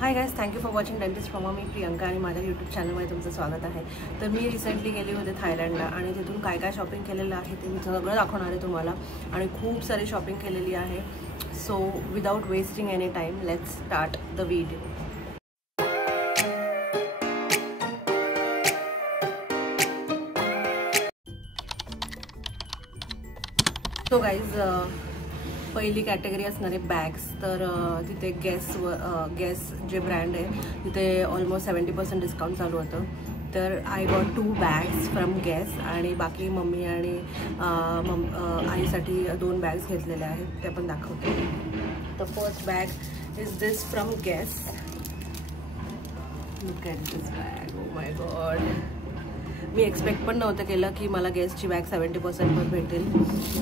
Hi guys, thank you for watching dentist from me Priyanka आणि माझ्या YouTube चॅनलमध्ये तुमचं स्वागत आहे. तर मी रिसेंटली गेली होते थायलंडला आणि तिथून काय काय शॉपिंग केलेलं आहे ते मी सगळं दाखवणार आहे तुम्हाला. आणि खूप सारी शॉपिंग केलेली आहे. So without wasting any time let's start the video. So guys, पहिली कॅटेगरी असणार आहे बॅग्स. तर तिथे गॅस जे ब्रँड आहे तिथे ऑलमोस्ट 70% डिस्काउंट चालू होतं. तर I got 2 bags from gas आणि बाकी मम्मी आणि आईसाठी 2 बॅग्स घेतलेल्या आहेत, ते पण दाखवते. The first bag is this from gas. Look at this bag. O my God, me expect पण नव्हतं केलं की मला गॅसची बॅग 70% वर भेटेल,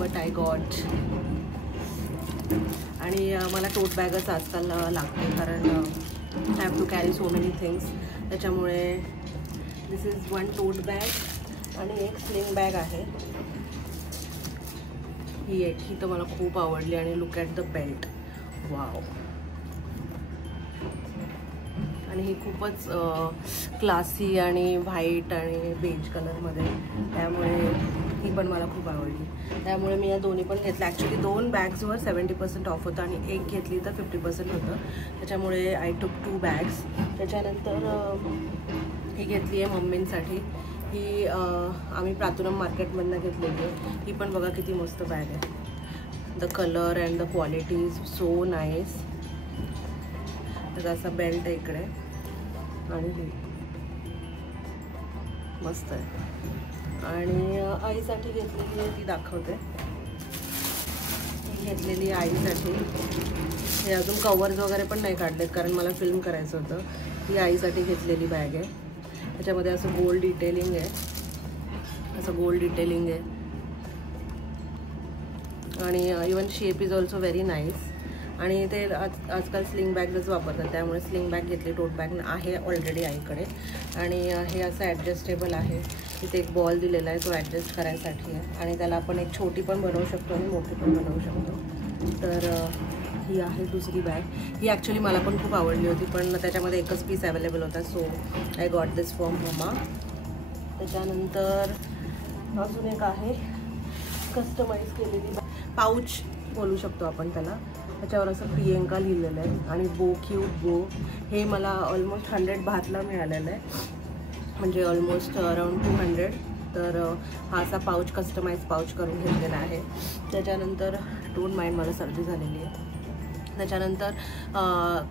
बट आय गॉट. आणि मला टोट बॅगच आजकाल लागते कारण I have to carry so many things. त्याच्यामुळे दिस इज 1 टोट बॅग आणि एक स्लिंग बॅग आहे. ही तर मला खूप आवडली. आणि look at the belt, wow. आणि ही खूपच क्लासी आणि व्हाईट आणि बेज कलरमध्ये, त्यामुळे ही पण मला खूप आवडली. त्यामुळे मी या दोन्ही पण घेतल्या. ॲक्च्युली 2 बॅग्सवर 70% ऑफ होतं आणि एक घेतली तर 50% होतं. त्याच्यामुळे आय टूक 2 बॅग्स. त्याच्यानंतर ही घेतली आहे मम्मींसाठी. ही आम्ही प्रातुरम मार्केटमधनं घेतलेली आहे. ही पण बघा किती मस्त बॅग आहे. The colour and the quality is so nice. त्याचा असा बेल्ट आहे इकडे आणि ही मस्त आहे. आणि आईसाठी घेतलेली आहे ती दाखवते. ही घेतलेली आईसाठी. हे अजून कवर्स वगैरे पण नाही काढलेत कारण मला फिल्म करायचं होतं. ही आईसाठी घेतलेली बॅग आहे. त्याच्यामध्ये असं गोल्ड डिटेलिंग आहे, आणि even shape is also very nice. आणि ते आजकाल स्लिंग बॅगच वापरतात, त्यामुळे स्लिंग बॅग घेतली. टोट बॅग आहे ऑलरेडी आईकडे. आणि हे असं ॲडजस्टेबल आहे. तिथे एक बॉल दिलेला आहे, तो ॲडजस्ट करायसाठी आहे. आणि त्याला आपण एक छोटी पण बनवू शकतो आणि मोठी पण बनवू शकतो. तर ही आहे दुसरी बॅग. ही ॲक्च्युली मला पण खूप आवडली होती, पण त्याच्यामध्ये एकच पीस अवेलेबल होता, so I got this from मम्मा. त्याच्यानंतर अजून एक आहे कस्टमाइज केलेली पाऊच बोलू शकतो आपण त्याला. त्याच्यावर असं प्रियंका लिहिलेलं आहे आणि बो क्यूट बो. हे मला ऑलमोस्ट 100 बाहतला मिळालेलं आहे, म्हणजे ऑलमोस्ट अराउंड 200. तर हा असा पाऊच कस्टमाइज पाऊच करून घेतलेला आहे. त्याच्यानंतर डोंट माइंड, मला सर्दी झालेली आहे. त्याच्यानंतर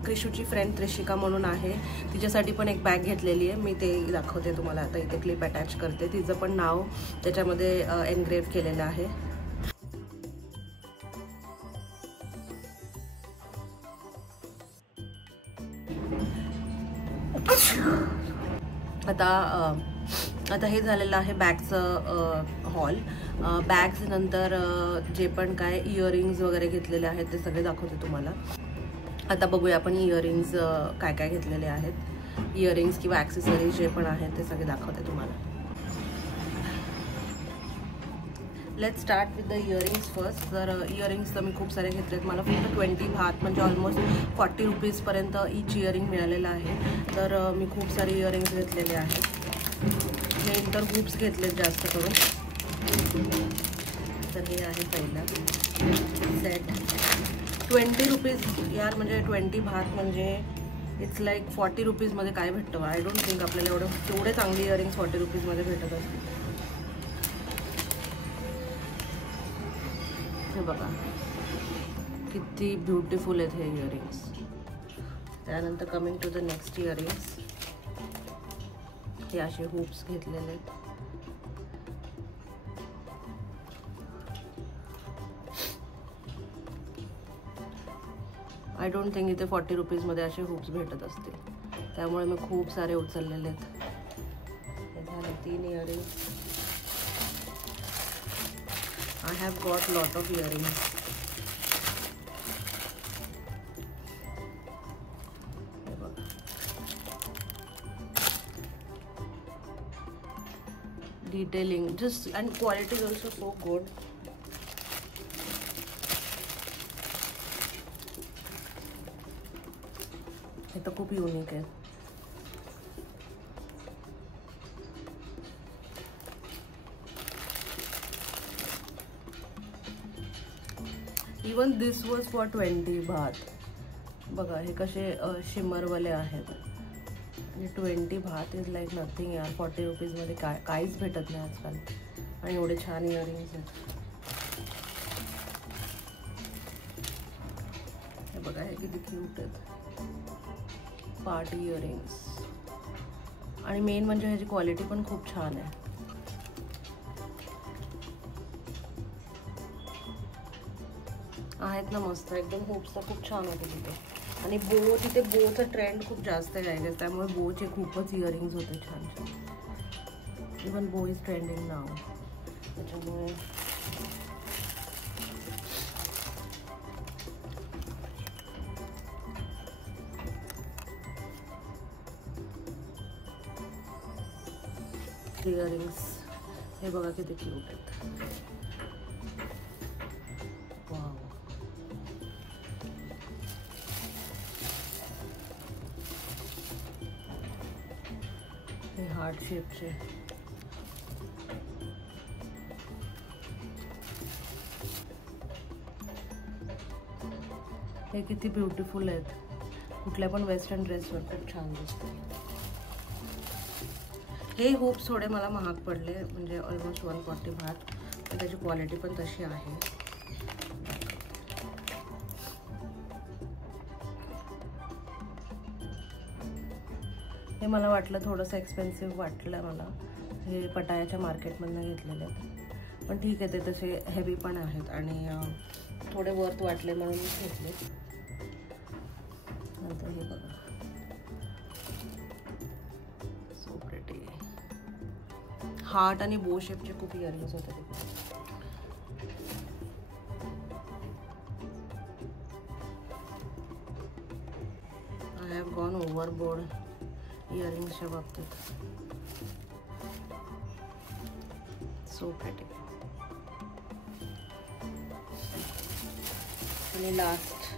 क्रिशूची फ्रेंड त्रिशिका म्हणून आहे, तिच्यासाठी पण एक बॅग घेतलेली आहे. मी ते दाखवते तुम्हाला आता. इथे क्लिप अटॅच करते. तिचं पण नाव त्याच्यामध्ये एनग्रेव्ह केलेलं आहे. आता हे झालेलं आहे बॅगचं हॉल. बॅग्स नंतर जे पण काय इयरिंग्स वगैरे घेतलेले आहेत ते सगळे दाखवते तुम्हाला. आता बघूया आपण इयरिंग्स काय काय घेतलेले आहेत. इयरिंग्स किंवा ॲक्सेसरीज जे पण आहेत ते सगळे दाखवते तुम्हाला. Let's start with the earrings first. तर इयरिंग्स तर मी खूप सारे घेतलेत. मला फक्त 20 बाहत म्हणजे ऑलमोस्ट 40 रुपीजपर्यंत ईच इयरिंग मिळालेलं आहे. तर मी खूप सारे इयरिंग्स घेतलेले आहेत. मेन तर हुप्स घेतलेत जास्त करून. तर हे आहे पहिला सेट. 20 रुपीज यार, म्हणजे 20 बाहत म्हणजे इट्स लाईक 40 रुपीजमध्ये काय भेटतं. आय डोंट थिंक आपल्याला तेवढे चांगले इयरिंग्स 40 रुपीजमध्ये भेटत असतील. हे बघा किती ब्युटिफुल आहेत हे इयरिंग्स. त्यानंतर coming to the next earrings. हे असे हुप्स घेतलेले आहेत. आय डोंट थिंक इथे 40 रुपीजमध्ये असे हुप्स भेटत असतील, त्यामुळे मी खूप सारे उचललेले आहेत. हे झाले 3 earrings. I have got lot of earrings. Detailing just and quality is also so good. तर खूप युनिक आहेत. Even this was for 20 baht. बघा हे कसे शिमरवाले आहेत. आणि 20 baht इज लाईक नथिंग यार. 40 रुपीजमध्ये काहीच भेटत नाही आजकाल. आणि एवढे छान इयरिंग्स आहेत. हे बघा हे किती क्यूट आहेत. Party earrings. आणि मेन म्हणजे ह्याची क्वालिटी पण खूप छान आहे. आहेत ना मस्त एकदम. हुप्स खूप छान होते तिथे. आणि तिथे बोचा ट्रेंड खूप जास्त आहे त्यामुळे बोचे खूपच इयरिंग्स होते छान छान. इवन बो इज ट्रेंडिंग नाव. त्याच्यामुळे इयरिंग्स हे बघा किती क्यूट आहेत. वाव. हे हार्ट शेपचे. हे किती ब्युटिफुल आहेत. कुठल्या पण वेस्टर्न ड्रेसवर खूप छान दिसते. हे हुप्स थोडे मला महाग पडले म्हणजे ऑलमोस्ट 140 baht. पण त्याची क्वालिटी पण तशी आहे. हे मला वाटलं थोडंसं एक्सपेन्सिव्ह वाटलं मला. हे पटायाच्या मार्केटमधनं घेतलेले आहेत. पण ठीक आहे ते तसे हेवी पण आहेत आणि थोडे वर्थ वाटले म्हणून घेतले. नंतर हे बघा सो प्रिटी. हार्ट आणि बो शेपचे खूप इयरिंग्स होते तिथे. आय हॅव गॉन ओव्हरबोर्ड इयरिंग्सच्या बाबतीत. So pretty. आणि last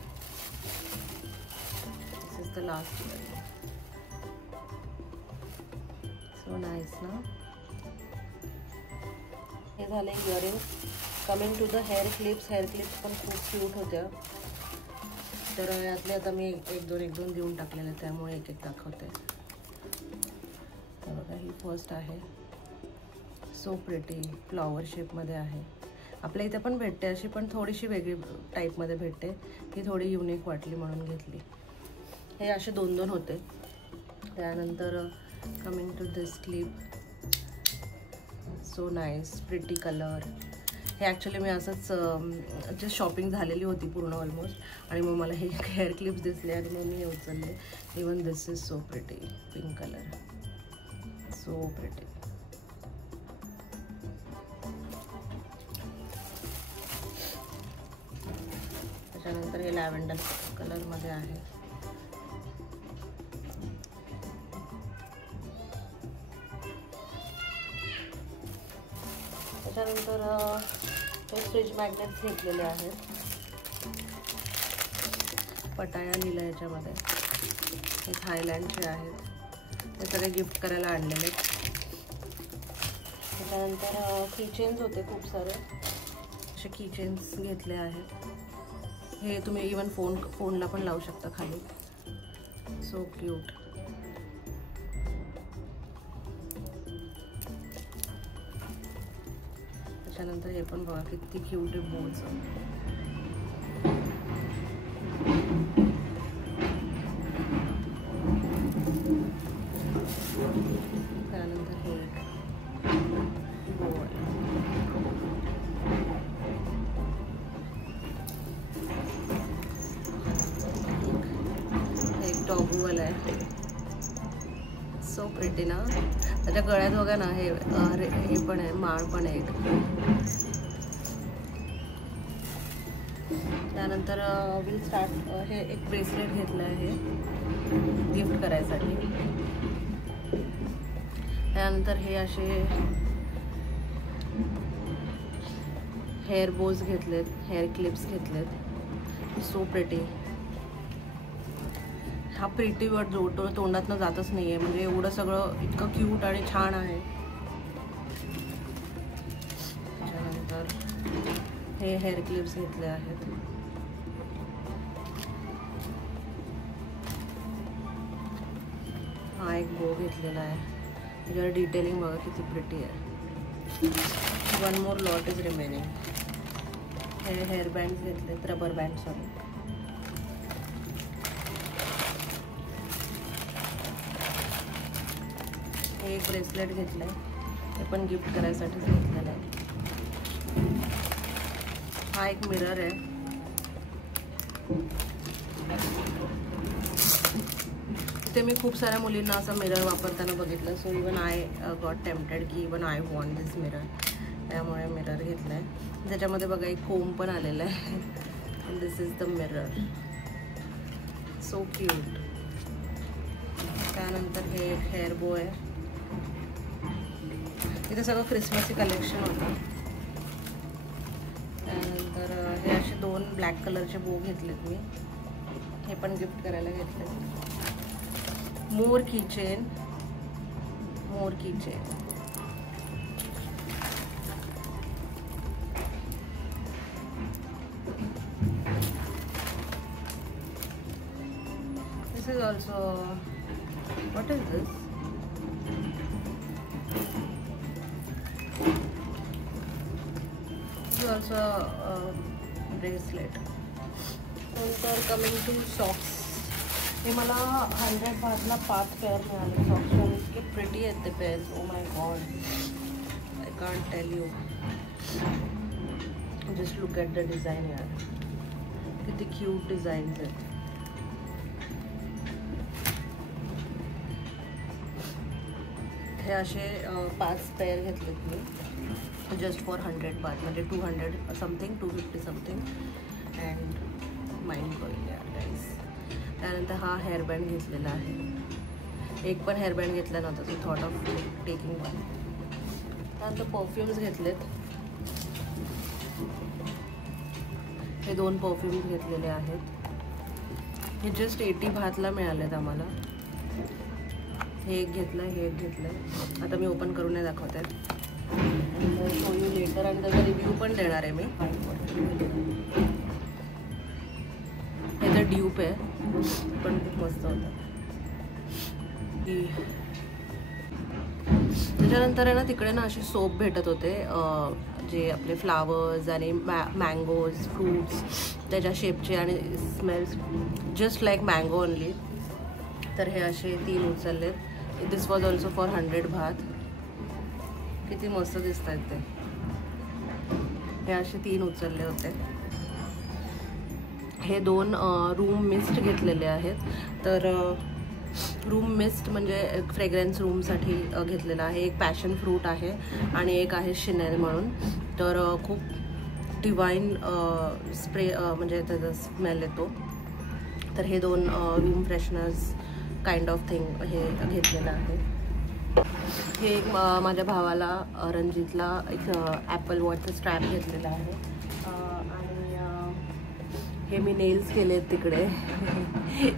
this is the last earring. So nice ना. हे झाले earrings. Coming to the hair clips. Hair clips पण खूप क्यूट होत्या. तर यातले आता मी एक दोन देऊन टाकलेले त्यामुळे एक दाखवते. तर बघा ही फर्स्ट आहे. So pretty. फ्लॉवर शेपमध्ये आहे. आपल्या इथे पण भेटते अशी पण थोडीशी वेगळी टाईपमध्ये भेटते. ही थोडी युनिक वाटली म्हणून घेतली. हे असे 2 होते. त्यानंतर coming to this clip. So nice pretty colour. हे ॲक्च्युली मी असंच जे शॉपिंग झालेली होती पूर्ण ऑलमोस्ट आणि मग मला हे हेअर क्लिप्स दिसले आणि मग मी हे उचलले. Even this is so pretty. Pink colour. So pretty. त्याच्यानंतर हे लॅव्हेंडर कलरमध्ये आहे. त्याच्यानंतर हे फ्रीज मॅग्नेट्स घेतलेले आहेत. पटाया लिहिलं याच्यामध्ये. हे थायलंडचे आहेत. हे सगळे गिफ्ट करायला आणलेले. त्याच्यानंतर कीचेन्स होते खूप सारे. असे कीचेन्स घेतले आहेत. हे तुम्ही इवन फोनला पण लावू शकता खाली. So cute. त्याच्यानंतर हे पण बघा किती क्यूट आहे बोचं. त्यानंतर हे बो एक डॉगूवाला आहे. सो प्रिटी ना. त्याच्या गळ्यात बघा ना हे पण आहे. माळ पण आहे. त्यानंतर विल स्टार्ट. हे एक ब्रेसलेट घेतलं आहे गिफ्ट करायसाठी. त्यानंतर हे असे हेअर बोज घेतलेत. हेअर क्लिप्स घेतलेत. So pretty. हा प्रिटी वर्ड जो तोंडातनं जातच नाही आहे, म्हणजे एवढं सगळं इतकं क्यूट आणि छान आहे. त्याच्यानंतर हे हेअर क्लिप्स घेतले आहेत. हा एक बो घेतलेला आहे, त्याच्यावर डिटेलिंग बघा किती प्रिटी आहे. One more lot is remaining. हे हेअर बँड्स घेतले, रबर बँड सॉरी. हे एक ब्रेसलेट घेतलं आहे, ते पण गिफ्ट करायसाठीच घेतलेलं आहे. हा एक मिरर आहे. इथे मी खूप साऱ्या मुलींना असं मिरर वापरताना बघितलं, so even I got tempted की even I want this mirror, त्यामुळे मिरर घेतलं आहे. त्याच्यामध्ये बघा एक कोम पण आलेलं आहे. This is the mirror, so cute. त्यानंतर हे एक हेअर बो आहे. इथे सगळं क्रिसमसी कलेक्शन होतं. त्यानंतर हे असे 2 ब्लॅक कलरचे बो घेतलेत मी, हे पण गिफ्ट करायला घेतले. मोर kitchen. This is also, what is this? This is also a bracelet. नंतर कमिंग टू सॉक्स. हे मला 100 बातला 5 पेअर मिळाले सॉक्स, आणि इतके प्रिटी आहेत ते pairs. Oh my god, I can't tell you. Just look at the design यार, किती क्यूट डिझाईन्स आहेत. हे असे 5 पेअर घेतलेत मी जस्ट फॉर 100 बात, म्हणजे 200 something, 250 something. And mind blowing यार गाईज. त्यानंतर हा हेअरबँड घेतलेला आहे. एक पण हेअरबँड घेतला नव्हता, so thought of taking one. त्यानंतर परफ्यूम्स घेतलेत. हे 2 परफ्यूम्स घेतलेले आहेत. हे जस्ट 80 बातला मिळालेत आम्हाला. हे एक घेतलं, हे एक घेतलं. आता मी ओपन करून नाही दाखवत आहे, शो यू लेटर, आणि त्याचा रिव्ह्यू पण देणार आहे मी. हे तर ड्यूप आहे, पण खूप मस्त होतं. त्याच्यानंतर आहे ना तिकडे ना असे सोप भेटत होते, जे आपले फ्लावर्स आणि मँगोज, फ्रूट्स त्याच्या शेपचे, आणि smells just like mango only. तर हे असे 3 उचललेत. दिस वॉज ऑल्सो फॉर 100 बात. किती मस्त दिसत आहेत ते. हे असे 3 उचलले होते. हे 2 रूम मिस्ट घेतलेले आहेत. तर रूम मिस्ट म्हणजे फ्रेग्रन्स रूमसाठी घेतलेलं आहे. एक पॅशन फ्रूट आहे आणि एक आहे शिनेल म्हणून. तर खूप डिवाईन स्प्रे म्हणजे त्याचा स्मेल येतो. तर हे 2 room fresheners kind of thing हे घेतलेलं आहे. हे एक माझ्या भावाला रणजितला एक ॲपल वॉचचं स्ट्रॅप घेतलेला आहे. आणि हे मी नेल्स केलेत तिकडे.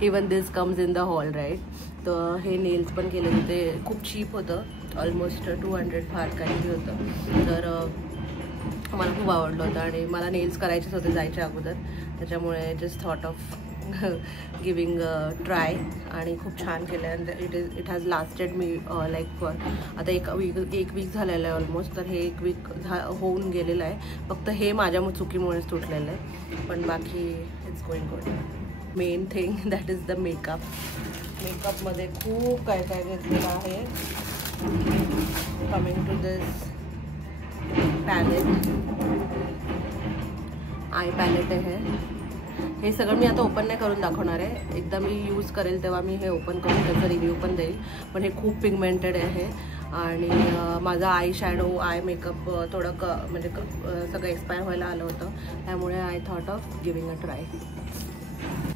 Even this comes in the hall right. तर हे नेल्स पण केले होते. खूप चीप होतं, ऑलमोस्ट 200 फार काहीतरी होतं. तर मला खूप आवडलं होतं आणि मला नेल्स करायचेच होते जायच्या अगोदर. त्याच्यामुळे just thought of giving try, आणि खूप छान केलं आहे. It has lasted me like for आता एक वीक झालेलं आहे ऑलमोस्ट. तर हे 1 वीक होऊन गेलेलं आहे. फक्त हे माझ्या चुकीमुळेच तुटलेलं आहे, पण बाकी it's going good. Main thing that is the makeup. मेकअपमध्ये खूप काय काय घेतलेलं आहे. Coming to this palette, eye palette आहे. हे सगळं मी आता ओपन नाही करून दाखवणार आहे. एकदा मी यूज करेल तेव्हा मी हे ओपन करून त्याचा रिव्ह्यू पण देईल. पण हे खूप पिगमेंटेड आहे आणि माझा आय शॅडो, आय मेकअप थोडं म्हणजे सगळं एक्सपायर व्हायला आलं होतं. त्यामुळे I thought of giving a try.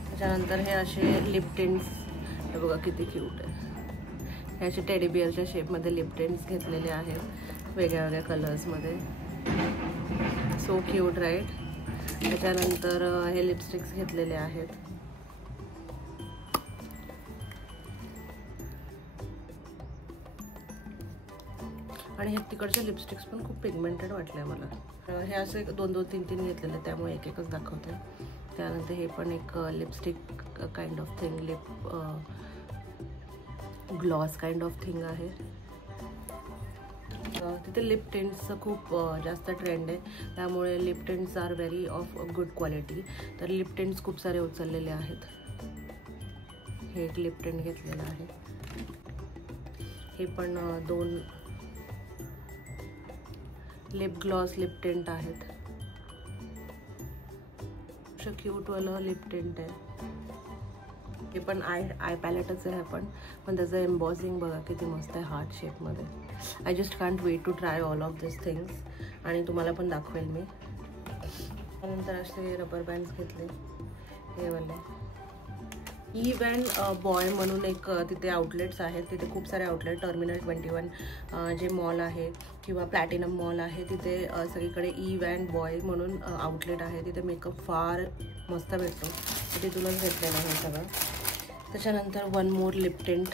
त्याच्यानंतर हे असे लिप टिंट्स, हे बघा किती क्यूट आहे. हे असे टेडी बिअरच्या शेपमध्ये लिप टिंट्स घेतलेले आहेत वेगळ्या वेगळ्या कलर्समध्ये. So cute right. त्याच्यानंतर हे लिपस्टिक्स घेतलेले आहेत. आणि हे तिकडचे लिपस्टिक्स पण खूप पिगमेंटेड वाटले मला. हे असे 2-2, 3-3 घेतलेले, त्यामुळे एक एकच दाखवते. त्यानंतर हे पण एक lipstick kind of thing, lip gloss kind of thing आहे. तिथे लिप टिंट्सचं खूप जास्त ट्रेंड आहे, त्यामुळे lip tints are very of good quality. तर लिप टिंट्स खूप सारे उचललेले आहेत. हे एक लिप टिंट घेतलेलं आहे. हे पण 2 लिप ग्लॉस लिप टिंट आहेत. क्यूटवालं लिप टिंट आहे. हे पण आय पॅलेटच आहे पण त्याचं एम्बॉसिंग बघा किती मस्त आहे हार्ट शेपमध्ये. I just can't wait to try all of this things आणि तुम्हाला पण दाखवेल मी. त्यानंतर असे रबर बँड्स घेतले, हे वाले. इव्हन बॉय म्हणून एक तिथे आउटलेट्स आहेत. तिथे खूप सारे आउटलेट, टर्मिनल 21 जे मॉल आहे किंवा प्लॅटिनम मॉल आहे, तिथे सगळीकडे इव्हन बॉय म्हणून आउटलेट आहे. तिथे मेकअप फार मस्त भेटतो. तिथूनच घेतलेलं आहे सगळं. त्याच्यानंतर 1 more lip tint.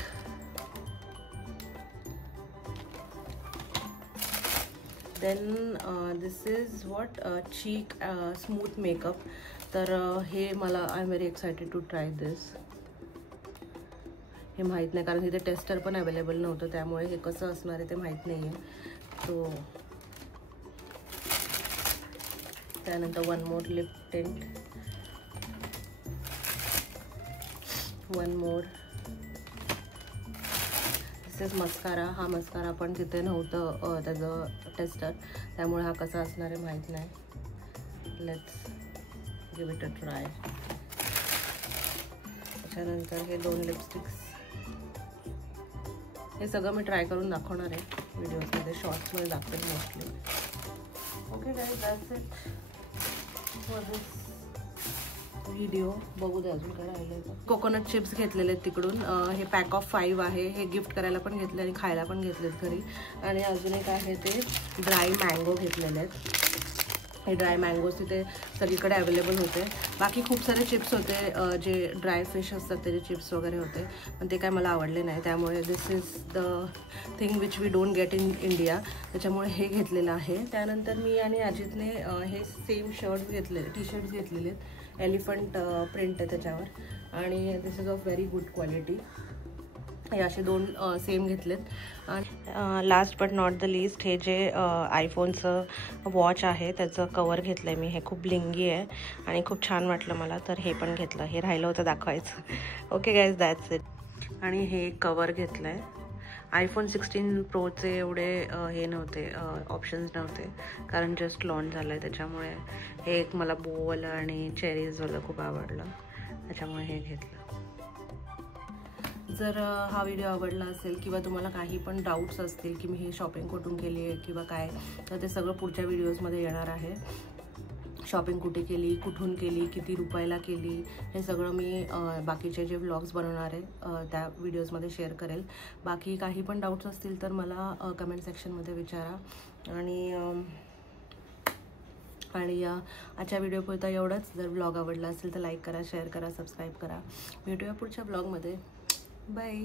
Then this is what cheek smooth makeup. तर हे मला I am very excited to try this. हे माहीत नाही कारण इथे टेस्टर पण अवेलेबल नव्हतं, त्यामुळे हे कसं असणार आहे ते माहीत नाही आहे. तो त्यानंतर 1 more lip tint, 1 more. This is mascara. हा मस्कारा पण तिथे नव्हतं त्याचं टेस्टर, त्यामुळे हा कसा असणार आहे माहीत नाही. Let's give it a try. त्याच्यानंतर हे 2 लिपस्टिक्स. हे सगळं मी ट्राय करून दाखवणार आहे व्हिडिओजमध्ये, शॉर्ट्समध्ये दाखवेल mostly. Okay guys, that's it for this video. बघू दे अजून काय राहिलं. कोकोनट चिप्स घेतलेले आहेत तिकडून. हे पॅक ऑफ 5 आहे. हे गिफ्ट करायला पण घेतले आणि खायला पण घेतलेत घरी. आणि अजून एक आहे ते ड्राय मँगो घेतलेले आहेत. हे ड्राय मँगोज तिथे सगळीकडे अवेलेबल होते. बाकी खूप सारे चिप्स होते जे ड्राय फिश असतात त्याचे चिप्स वगैरे होते, पण ते काय मला आवडले नाही. त्यामुळे this is the thing which we don't get in India, त्याच्यामुळे हे घेतलेलं आहे. त्यानंतर मी आणि अजितने हे सेम शर्ट्स घेतलेले, टी शर्ट्स घेतलेले आहेत. एलिफंट प्रिंट आहे त्याच्यावर आणि this is of very good quality. हे असे 2 सेम घेतलेत. आणि last but not the list, हे जे आयफोनचं वॉच आहे त्याचं कवर घेतलं आहे मी. हे खूप ब्लिंगी आहे आणि खूप छान वाटलं मला, तर हे पण घेतलं. हे राहिलं होतं दाखवायचं. Okay guys, that's it. आणि हे कवर घेतलं आहे. आयफोन 16 प्रोचे एवढे हे नव्हते, ऑप्शन्स नव्हते कारण जस्ट लॉन्च झालं आहे, त्याच्यामुळे हे एक मला बोल आणि चेरीजवालं खूप आवडलं, त्याच्यामुळे हे घेतलं. जर हा व्हिडिओ आवडला असेल किंवा तुम्हाला काही पण डाऊट्स असतील की मी ही शॉपिंग कुठून केली आहे किंवा काय, तर ते सगळं पुढच्या व्हिडिओजमध्ये येणार आहे. शॉपिंग कुठे केली, कुठून केली, किती रुपयाला केली, हे सगळं मी बाकीचे जे व्लॉग्स बनवणार आहे त्या व्हिडिओजमध्ये शेअर करेल. बाकी काही पण डाऊट्स असतील तर मला कमेंट सेक्शनमध्ये विचारा. आणि आजच्या व्हिडिओपुरता एवढंच. जर व्लॉग आवडला असेल तर लाईक करा, शेअर करा, सबस्क्राईब करा. भेटूया पुढच्या व्लॉगमध्ये. बाय.